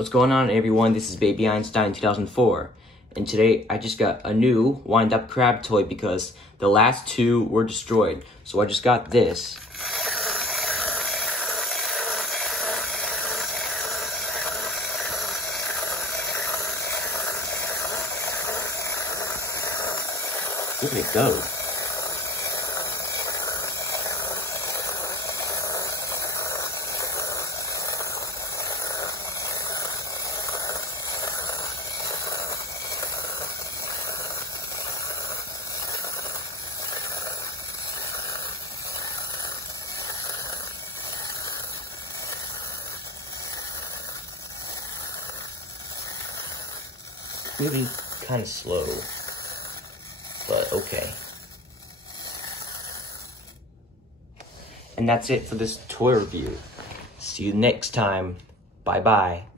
What's going on, everyone? This is Baby Einstein 2004, and today I just got a new wind-up crab toy because the last two were destroyed. So I just got this. Look at it go. Moving kind of slow, but okay. And that's it for this toy review. See you next time. Bye-bye.